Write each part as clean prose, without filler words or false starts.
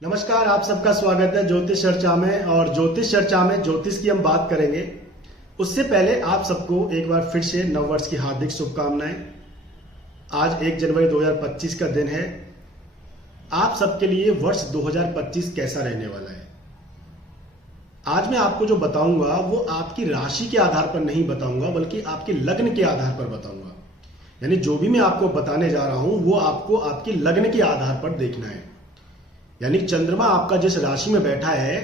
नमस्कार, आप सबका स्वागत है ज्योतिष चर्चा में। और ज्योतिष चर्चा में ज्योतिष की हम बात करेंगे। उससे पहले आप सबको एक बार फिर से नववर्ष की हार्दिक शुभकामनाएं। आज 1 जनवरी 2025 का दिन है। आप सबके लिए वर्ष 2025 कैसा रहने वाला है, आज मैं आपको जो बताऊंगा वो आपकी राशि के आधार पर नहीं बताऊंगा, बल्कि आपके लग्न के आधार पर बताऊंगा। यानी जो भी मैं आपको बताने जा रहा हूं वो आपको आपके लग्न के आधार पर देखना है। यानी चंद्रमा आपका जिस राशि में बैठा है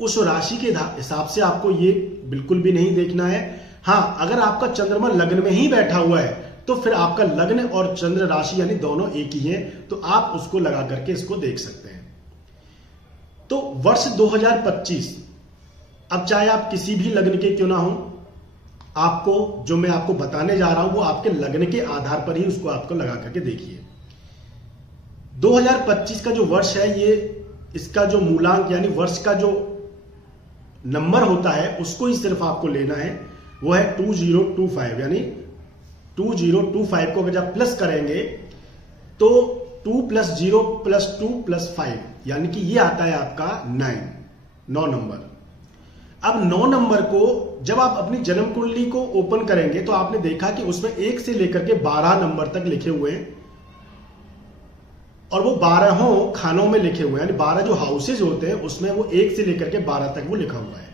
उस राशि के हिसाब से आपको ये बिल्कुल भी नहीं देखना है। हाँ, अगर आपका चंद्रमा लग्न में ही बैठा हुआ है तो फिर आपका लग्न और चंद्र राशि यानी दोनों एक ही हैं, तो आप उसको लगा करके इसको देख सकते हैं। तो वर्ष 2025, अब चाहे आप किसी भी लग्न के क्यों ना हो, आपको जो मैं आपको बताने जा रहा हूं वो आपके लग्न के आधार पर ही उसको आपको लगा करके देखिए। 2025 का जो वर्ष है, ये इसका जो मूलांक यानी वर्ष का जो नंबर होता है उसको ही सिर्फ आपको लेना है, वो है 2025। यानी 2025 को अगर आप प्लस करेंगे तो 2 + 0 + 2 + 5 यानी कि ये आता है आपका 9 नंबर। अब 9 नंबर को जब आप अपनी जन्म कुंडली को ओपन करेंगे तो आपने देखा कि उसमें 1 से लेकर के 12 नंबर तक लिखे हुए हैं, और वो 12 खानों में लिखे हुए हैं। यानी 12 जो हाउसेज होते हैं उसमें वो 1 से लेकर के 12 तक वो लिखा हुआ है।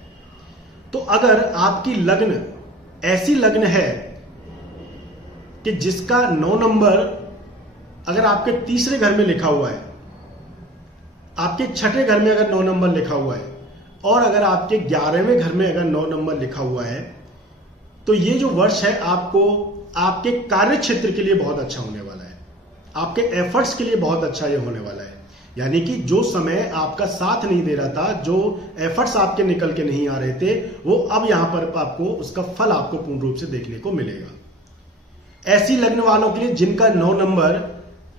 तो अगर आपकी लग्न ऐसी लग्न है कि जिसका 9 नंबर अगर आपके तीसरे घर में लिखा हुआ है, आपके छठे घर में अगर 9 नंबर लिखा हुआ है, और अगर आपके 11वें घर में अगर 9 नंबर लिखा हुआ है, तो ये जो वर्ष है आपको आपके कार्य क्षेत्र के लिए बहुत अच्छा होने वाला है, आपके एफर्ट्स के लिए बहुत अच्छा ये होने वाला है। यानी कि जो समय आपका साथ नहीं दे रहा था, जो एफर्ट्स आपके निकल के नहीं आ रहे थे, वो अब यहां पर आपको उसका फल आपको पूर्ण रूप से देखने को मिलेगा। ऐसी लग्न वालों के लिए जिनका 9 नंबर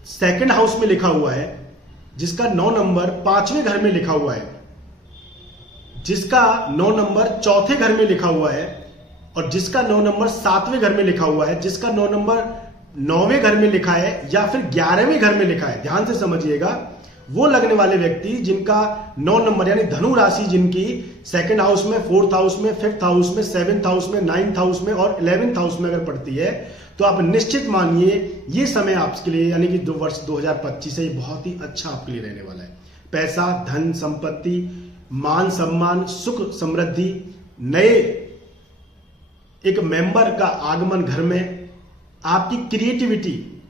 सेकंड हाउस में लिखा हुआ है, जिसका 9 नंबर 5वें घर में लिखा हुआ है, जिसका 9 नंबर चौथे घर में लिखा हुआ है, और जिसका 9 नंबर 7वें घर में लिखा हुआ है, जिसका 9 नंबर 9वें घर में लिखा है या फिर 11वें घर में लिखा है, ध्यान से समझिएगा। वो लगने वाले व्यक्ति जिनका 9 नंबर यानी धनु राशि जिनकी सेकंड हाउस में, 4th हाउस में, 5th हाउस में, 7th हाउस में, 9th हाउस में और 11th हाउस में अगर पड़ती है, तो आप निश्चित मानिए ये समय आपके लिए यानी कि वर्ष 2025 है, ये बहुत ही अच्छा आपके लिए रहने वाला है। पैसा, धन, संपत्ति, मान सम्मान, सुख समृद्धि, नए एक मेंबर का आगमन घर में, आपकी क्रिएटिविटी,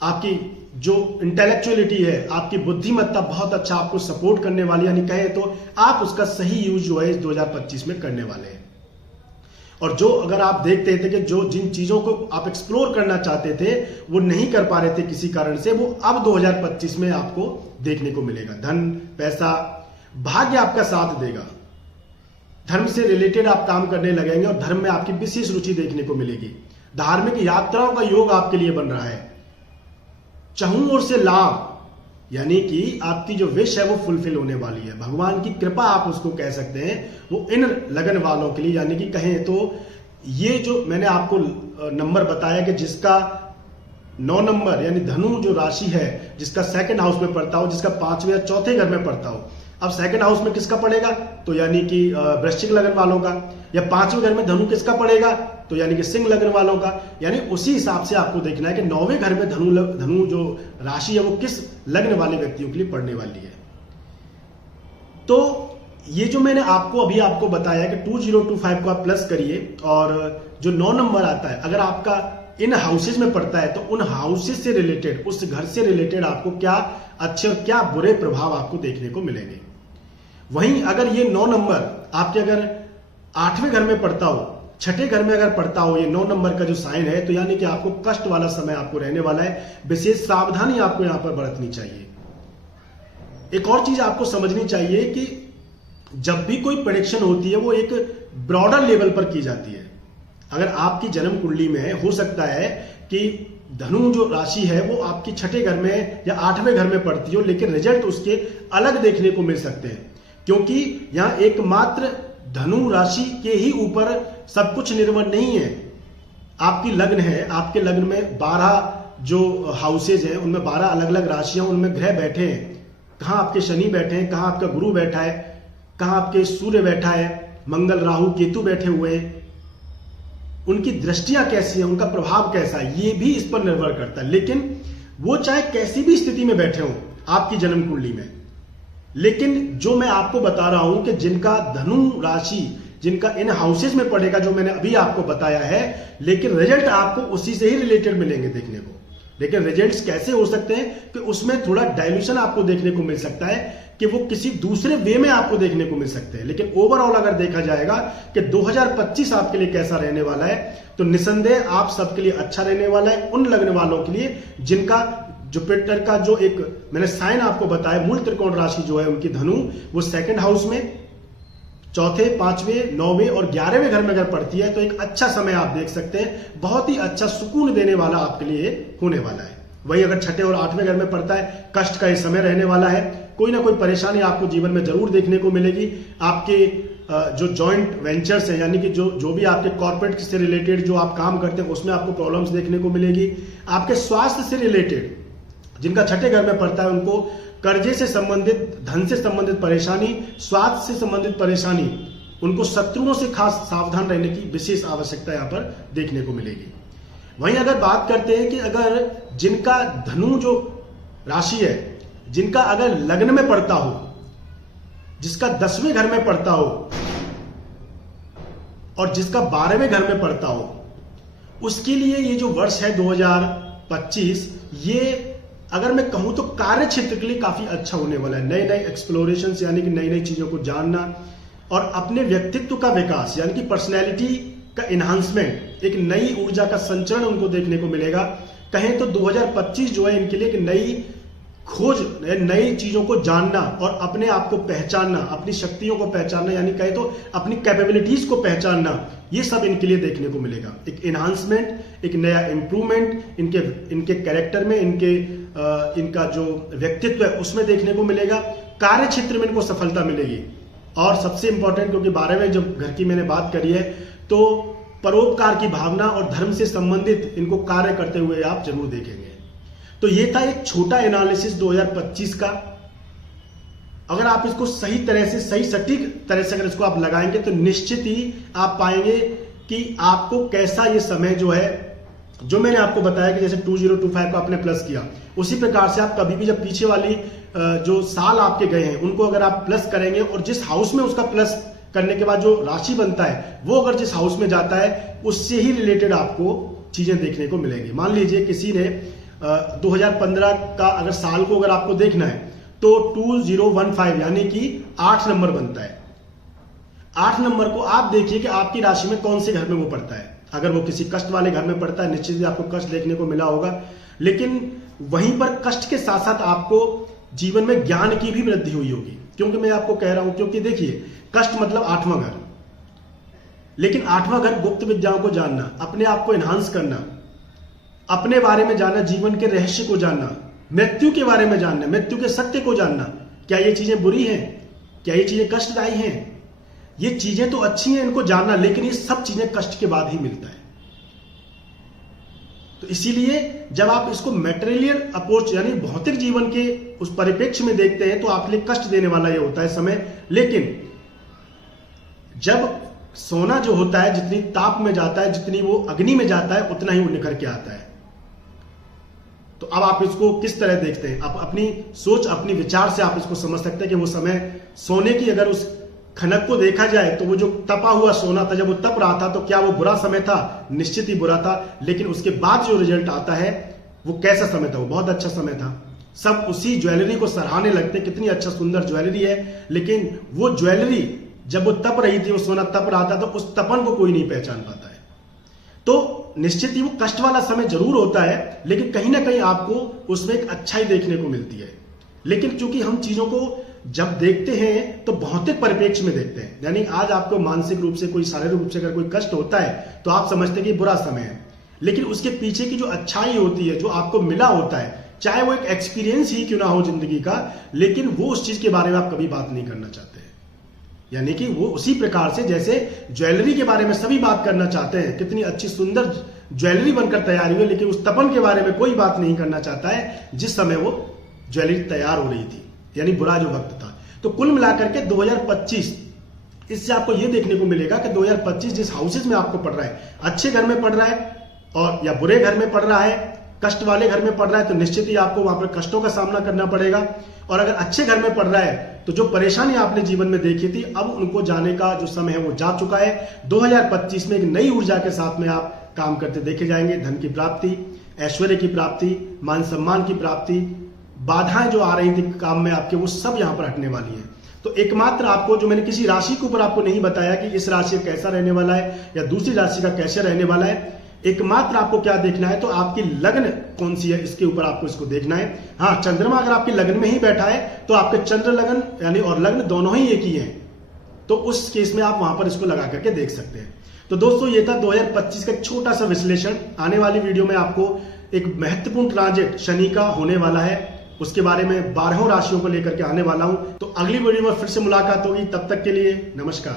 आपकी जो इंटेलेक्चुअलिटी है, आपकी बुद्धिमत्ता बहुत अच्छा आपको सपोर्ट करने वाली, यानी कहे तो आप उसका सही यूज जो है इस 2025 में करने वाले हैं। और जो अगर आप देखते थे कि जो जिन चीजों को आप एक्सप्लोर करना चाहते थे वो नहीं कर पा रहे थे किसी कारण से, वो अब 2025 में आपको देखने को मिलेगा। धन, पैसा, भाग्य आपका साथ देगा। धर्म से रिलेटेड आप काम करने लगेंगे और धर्म में आपकी विशेष रुचि देखने को मिलेगी। धार्मिक यात्राओं का योग आपके लिए बन रहा है। चहुं ओर से लाभ, यानी कि आपकी जो विश है वो फुलफिल होने वाली है। भगवान की कृपा आप उसको कह सकते हैं, वो इन लगन वालों के लिए, यानी कि कहें तो ये जो मैंने आपको नंबर बताया कि जिसका 9 नंबर यानी धनु जो राशि है, जिसका सेकंड हाउस में पड़ता हो, जिसका 5वें या चौथे घर में पड़ता हो। अब सेकंड हाउस में किसका पड़ेगा, तो यानी कि वृश्चिक लगन वालों का, या 5वें घर में धनु किसका पड़ेगा, तो यानी कि सिंह लगन वालों का। यानी उसी हिसाब से आपको देखना है कि 9वें घर में धनु जो राशि है वो किस लग्न वाले व्यक्तियों के लिए पड़ने वाली है। तो ये जो मैंने अभी आपको बताया कि 2025 को आप प्लस करिए, और जो 9 नंबर आता है अगर आपका इन हाउसेज में पड़ता है तो उन हाउसेज से रिलेटेड, उस घर से रिलेटेड आपको क्या अच्छे और क्या बुरे प्रभाव आपको देखने को मिलेंगे। वहीं अगर ये 9 नंबर आपके अगर 8वें घर में पड़ता हो, छठे घर में अगर पड़ता हो ये 9 नंबर का जो साइन है, तो यानी कि आपको कष्ट वाला समय आपको रहने वाला है। विशेष सावधानी आपको यहां पर बरतनी चाहिए। एक और चीज आपको समझनी चाहिए कि जब भी कोई प्रेडिक्शन होती है वो एक ब्रॉडर लेवल पर की जाती है। अगर आपकी जन्म कुंडली में हो सकता है कि धनु जो राशि है वो आपकी छठे घर में या 8वें घर में पड़ती हो, लेकिन रिजल्ट उसके अलग देखने को मिल सकते हैं, क्योंकि यहां एकमात्र धनु राशि के ही ऊपर सब कुछ निर्भर नहीं है। आपकी लग्न है, आपके लग्न में 12 जो हाउसेज हैं उनमें 12 अलग अलग राशियां, उनमें ग्रह बैठे हैं, कहां आपके शनि बैठे हैं, कहां आपका गुरु बैठा है, कहां आपके सूर्य बैठा है, मंगल राहु केतु बैठे हुए हैं, उनकी दृष्टियां कैसी हैं, उनका प्रभाव कैसा है, ये भी इस पर निर्भर करता है। लेकिन वो चाहे कैसी भी स्थिति में बैठे हों आपकी जन्म कुंडली में, लेकिन जो मैं आपको बता रहा हूं कि जिनका धनु राशि, जिनका इन हाउसेस में पड़ेगा, जो मैंने अभी आपको बताया है, लेकिन रिजल्ट आपको उसी से ही रिलेटेड मिलेंगे देखने को। लेकिन रिजल्ट्स कैसे हो सकते हैं कि उसमें थोड़ा डायल्यूशन आपको देखने को मिल सकता है, कि वो किसी दूसरे वे में आपको देखने को मिल सकते हैं। लेकिन ओवरऑल अगर देखा जाएगा कि 2025 आपके लिए कैसा रहने वाला है, तो निसंदेह आप सबके लिए अच्छा रहने वाला है। उन लगने वालों के लिए जिनका जुपिटर का जो एक मैंने साइन आपको बताया, मूल त्रिकोण राशि जो है उनकी धनु, वो सेकंड हाउस में चौथे, पांचवें, 9वें और 11वें घर में अगर पड़ती है, तो एक अच्छा समय आप देख सकते हैं, बहुत ही अच्छा सुकून देने वाला आपके लिए होने वाला है। वही अगर छठे और 8वें घर में पड़ता है, कष्ट का ये समय रहने वाला है। कोई ना कोई परेशानी आपको जीवन में जरूर देखने को मिलेगी। आपके जो जॉइंट वेंचर्स है, यानी कि जो भी आपके कॉर्पोरेट से रिलेटेड जो आप काम करते हैं, उसमें आपको प्रॉब्लम्स देखने को मिलेगी। आपके स्वास्थ्य से रिलेटेड जिनका छठे घर में पड़ता है, उनको कर्जे से संबंधित, धन से संबंधित परेशानी, स्वास्थ्य से संबंधित परेशानी, उनको शत्रुओं से खास सावधान रहने की विशेष आवश्यकता यहां पर देखने को मिलेगी। वहीं अगर बात करते हैं कि अगर जिनका धनु जो राशि है, जिनका अगर लग्न में पड़ता हो, जिसका 10वें घर में पड़ता हो और जिसका 12वें घर में पड़ता हो, उसके लिए ये जो वर्ष है 2025, ये अगर मैं कहूं तो कार्य क्षेत्र के लिए काफी अच्छा होने वाला है। नए नए एक्सप्लोरेशंस, यानी कि नई नई चीजों को जानना और अपने व्यक्तित्व का विकास, यानी कि पर्सनैलिटी का इन्हांसमेंट, एक नई ऊर्जा का संचरण उनको देखने को मिलेगा। कहें तो 2025 जो है इनके लिए एक नई खोज, नई चीजों को जानना और अपने आप को पहचानना, अपनी शक्तियों को पहचानना, यानी कहे तो अपनी कैपेबिलिटीज को पहचानना, ये सब इनके लिए देखने को मिलेगा। एक इन्हांसमेंट, एक नया इंप्रूवमेंट इनके कैरेक्टर में, इनका जो व्यक्तित्व है उसमें देखने को मिलेगा। कार्य क्षेत्र में इनको सफलता मिलेगी। और सबसे इंपॉर्टेंट, क्योंकि 12वें जब घर की मैंने बात करी है, तो परोपकार की भावना और धर्म से संबंधित इनको कार्य करते हुए आप जरूर देखेंगे। तो ये था एक छोटा एनालिसिस 2025 का। अगर आप इसको सही तरह से, सही सटीक तरह से अगर इसको आप लगाएंगे, तो निश्चित ही आप पाएंगे कि आपको कैसा ये समय जो है, जो मैंने आपको बताया कि जैसे 2025 को आपने प्लस किया, उसी प्रकार से आप कभी भी जब पीछे वाली जो साल आपके गए हैं उनको अगर आप प्लस करेंगे, और जिस हाउस में उसका प्लस करने के बाद जो राशि बनता है वो अगर जिस हाउस में जाता है, उससे ही रिलेटेड आपको चीजें देखने को मिलेंगी। मान लीजिए किसी ने 2015 का अगर साल को अगर आपको देखना है, तो 2015 यानी कि 8 नंबर बनता है। 8 नंबर को आप देखिए कि आपकी राशि में कौन से घर में वो पड़ता है। अगर वो किसी कष्ट वाले घर में पड़ता है, निश्चित ही आपको कष्ट देखने को मिला होगा। लेकिन वहीं पर कष्ट के साथ साथ आपको जीवन में ज्ञान की भी वृद्धि हुई होगी। क्योंकि मैं आपको कह रहा हूं, क्योंकि देखिए, कष्ट मतलब 8वां घर, लेकिन 8वां घर गुप्त विद्याओं को जानना, अपने आप को एनहांस करना, अपने बारे में जानना, जीवन के रहस्य को जानना, मृत्यु के बारे में जानना, मृत्यु के सत्य को जानना। क्या ये चीजें बुरी हैं? क्या ये चीजें कष्टदायी हैं? ये चीजें तो अच्छी हैं, इनको जानना, लेकिन ये सब चीजें कष्ट के बाद ही मिलता है। तो इसीलिए जब आप इसको मैटेरियल अप्रोच, यानी भौतिक जीवन के उस परिप्रेक्ष्य में देखते हैं, तो आपके लिए कष्ट देने वाला ये होता है समय। लेकिन जब सोना जो होता है, जितनी ताप में जाता है, जितनी वो अग्नि में जाता है, उतना ही वो निखर के आता है। तो अब आप इसको किस तरह देखते हैं? आप अपनी सोच, अपनी विचार से आप इसको समझ सकते हैं कि वो समय सोने की, अगर उस खनक को देखा जाए, तो वो जो तपा हुआ सोना था, जब वो तप रहा था, तो क्या वो बुरा समय था? निश्चित ही बुरा था। लेकिन उसके बाद जो रिजल्ट आता है, वो कैसा समय था? वो बहुत अच्छा समय था। सब उसी ज्वेलरी को सराहने लगते, कितनी अच्छा सुंदर ज्वेलरी है। लेकिन वो ज्वेलरी जब वो तप रही थी, वो सोना तप रहा था, तो उस तपन को कोई नहीं पहचान पाता है। तो निश्चित ही वो कष्ट वाला समय जरूर होता है, लेकिन कहीं ना कहीं आपको उसमें एक अच्छाई देखने को मिलती है। लेकिन चूंकि हम चीजों को जब देखते हैं तो भौतिक परिप्रेक्ष्य में देखते हैं, यानी आज आपको मानसिक रूप से, कोई शारीरिक रूप से अगर कोई कष्ट होता है, तो आप समझते हैं कि बुरा समय है। लेकिन उसके पीछे की जो अच्छाई होती है, जो आपको मिला होता है, चाहे वो एक एक्सपीरियंस ही क्यों ना हो जिंदगी का, लेकिन वो उस चीज के बारे में आप कभी बात नहीं करना चाहते हैं। यानी कि वो उसी प्रकार से जैसे ज्वेलरी के बारे में सभी बात करना चाहते हैं, कितनी अच्छी सुंदर ज्वेलरी बनकर तैयार हुई है, लेकिन उस तपन के बारे में कोई बात नहीं करना चाहता है जिस समय वो ज्वेलरी तैयार हो रही थी। यानी बुरा जो वक्त था। तो कुल मिलाकर के 2025, इससे आपको यह देखने को मिलेगा कि 2025 जिस हाउसेज में आपको पड़ रहा है, अच्छे घर में पड़ रहा है और या बुरे घर में पड़ रहा है, कष्ट वाले घर में पड़ रहा है, तो निश्चित ही आपको वहां पर कष्टों का सामना करना पड़ेगा। और अगर अच्छे घर में पड़ रहा है तो जो परेशानी आपने जीवन में देखी थी, अब उनको जाने का जो समय है वो जा चुका है। 2025 में एक नई ऊर्जा के साथ में आप काम करते देखे जाएंगे। धन की प्राप्ति, ऐश्वर्य की प्राप्ति, मान सम्मान की प्राप्ति, बाधाएं जो आ रही थी काम में आपके, वो सब यहां पर हटने वाली है। तो एकमात्र आपको, जो मैंने किसी राशि के ऊपर आपको नहीं बताया कि इस राशि का कैसा रहने वाला है या दूसरी राशि का कैसे रहने वाला है, एकमात्र आपको क्या देखना है, तो आपकी लग्न कौन सी है, इसके ऊपर आपको इसको देखना है। हाँ, चंद्रमा अगर आपके लग्न में ही बैठा है तो आपके चंद्र लग्न यानी और लग्न दोनों ही एक ही हैं, तो उस केस में आप वहां पर इसको लगा करके देख सकते हैं। तो दोस्तों, ये था 2025 का एक छोटा सा विश्लेषण। आने वाली वीडियो में आपको एक महत्वपूर्ण ट्रांजिट शनि का होने वाला है, उसके बारे में 12 राशियों को लेकर के आने वाला हूं। तो अगली वीडियो में फिर से मुलाकात होगी, तब तक के लिए नमस्कार।